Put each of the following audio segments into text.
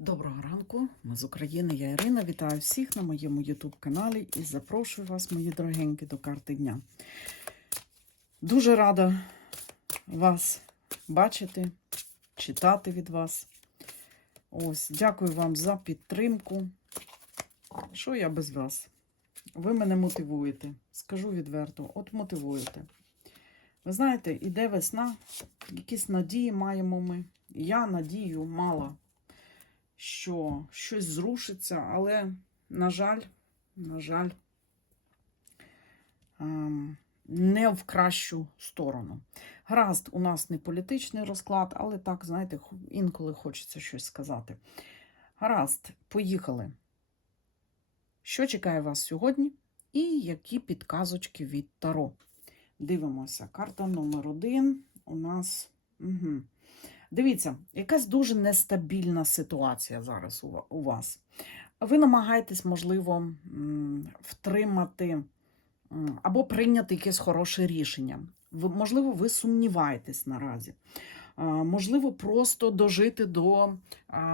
Доброго ранку, ми з України, я Ірина. Вітаю всіх на моєму YouTube каналі і запрошую вас, мої дорогенькі, до карти дня. Дуже рада вас бачити, читати від вас. Ось, дякую вам за підтримку. Що я без вас? Ви мене мотивуєте. Скажу відверто, от мотивуєте. Ви знаєте, іде весна, якісь надії маємо ми. Я надію мала що щось зрушиться, але, на жаль, на жаль, ем, не в кращу сторону. Гаразд, у нас не політичний розклад, але так, знаєте, інколи хочеться щось сказати. Гаразд, поїхали. Що чекає вас сьогодні? І які підказочки від Таро? Дивимося. Карта номер один у нас. Угу. Дивіться, якась дуже нестабільна ситуація зараз у вас. Ви намагаєтесь, можливо, втримати або прийняти якесь хороше рішення. Можливо, ви сумніваєтесь наразі. Можливо, просто дожити до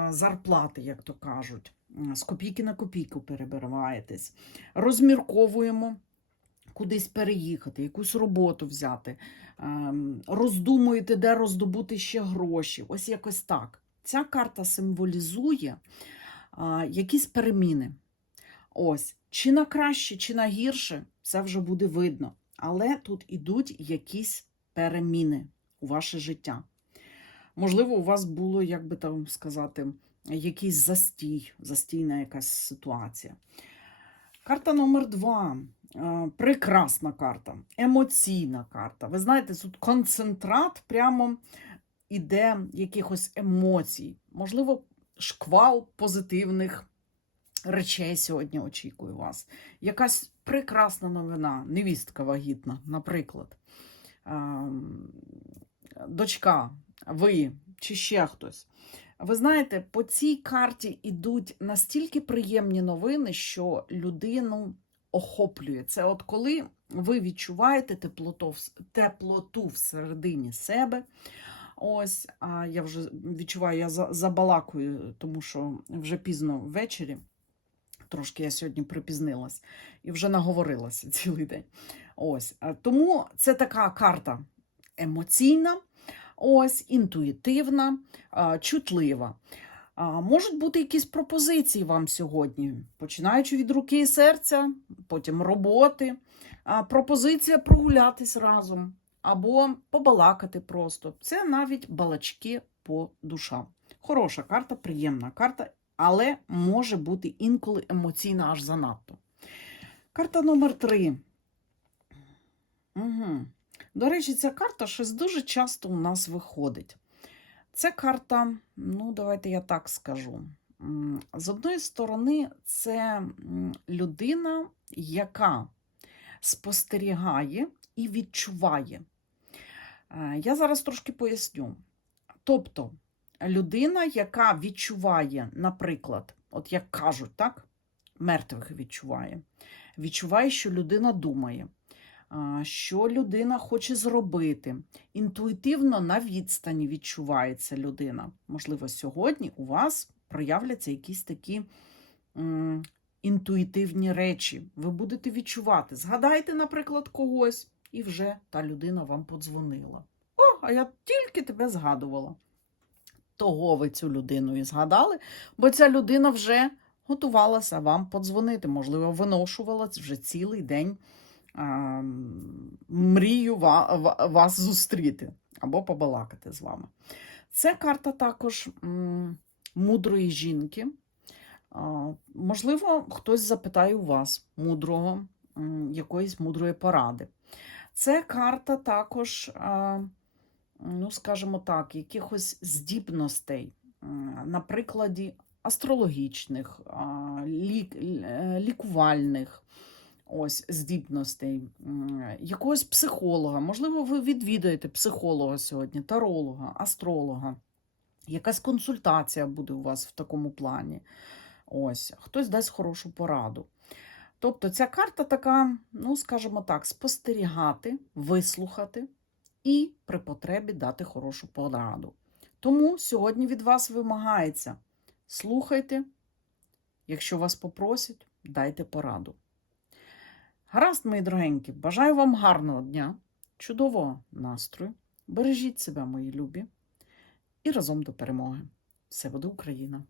зарплати, як то кажуть. З копійки на копійку перебираєтесь. Розмірковуємо кудись переїхати, якусь роботу взяти, ем, роздумуєте, де роздобути ще гроші. Ось якось так. Ця карта символізує якісь переміни. Ось, чи на краще, чи на гірше, це вже буде видно. Але тут ідуть якісь переміни у ваше життя. Можливо, у вас було, як би там сказати, якийсь застій, застійна якась ситуація. Карта номер два. Е, Прекрасна карта, емоційна карта. Ви знаєте, тут концентрат прямо іде якихось емоцій. Можливо, шквал позитивних речей сьогодні очікує вас. Якась прекрасна новина, невістка вагітна, наприклад. Ем, Дочка, ви чи ще хтось. Ви знаєте, по цій карті йдуть настільки приємні новини, що людину охоплює. Це от коли ви відчуваєте теплоту, теплоту всередині себе. Ось, а я вже відчуваю, я за- забалакую, тому що вже пізно ввечері. Трошки я сьогодні припізнилась і вже наговорилася цілий день. Ось. Тому це така карта емоційна, ось, інтуїтивна, чутлива. Можуть бути якісь пропозиції вам сьогодні, починаючи від руки і серця, потім роботи, пропозиція прогулятись разом або побалакати просто. Це навіть балачки по душам. Хороша карта, приємна карта, але може бути інколи емоційна аж занадто. Карта номер три. Угу. До речі, ця карта щось дуже часто у нас виходить. Це карта, ну, давайте я так скажу. З одної сторони, це людина, яка спостерігає і відчуває. Е, Я зараз трошки поясню. Тобто, людина, яка відчуває, наприклад, от як кажуть, так, мертвих відчуває, відчуває, що людина думає, що людина хоче зробити. Інтуїтивно на відстані відчувається людина. Можливо, сьогодні у вас проявляться якісь такі інтуїтивні речі. Ви будете відчувати. Згадайте, наприклад, когось, і вже та людина вам подзвонила. О, а я тільки тебе згадувала. Того ви цю людину і згадали, бо ця людина вже готувалася вам подзвонити. Можливо, виношувала вже цілий день а, мрію ва- ва- вас зустріти або побалакати з вами. Це карта також мудрої жінки. Можливо, хтось запитає у вас мудрого, якоїсь мудрої поради. Це карта також, ну, скажімо так, якихось здібностей, на прикладі астрологічних, е, лікувальних ось, здібностей, якогось психолога. Можливо, ви відвідаєте психолога сьогодні, таролога, астролога. Якась консультація буде у вас в такому плані. Ось, хтось дасть хорошу пораду. Тобто ця карта така, ну, скажімо так, спостерігати, вислухати і при потребі дати хорошу пораду. Тому сьогодні від вас вимагається слухайте. Якщо вас попросять, дайте пораду. Гаразд, мої дорогенькі, бажаю вам гарного дня, чудового настрою. Бережіть себе, мої любі, і разом до перемоги. Все буде Україна!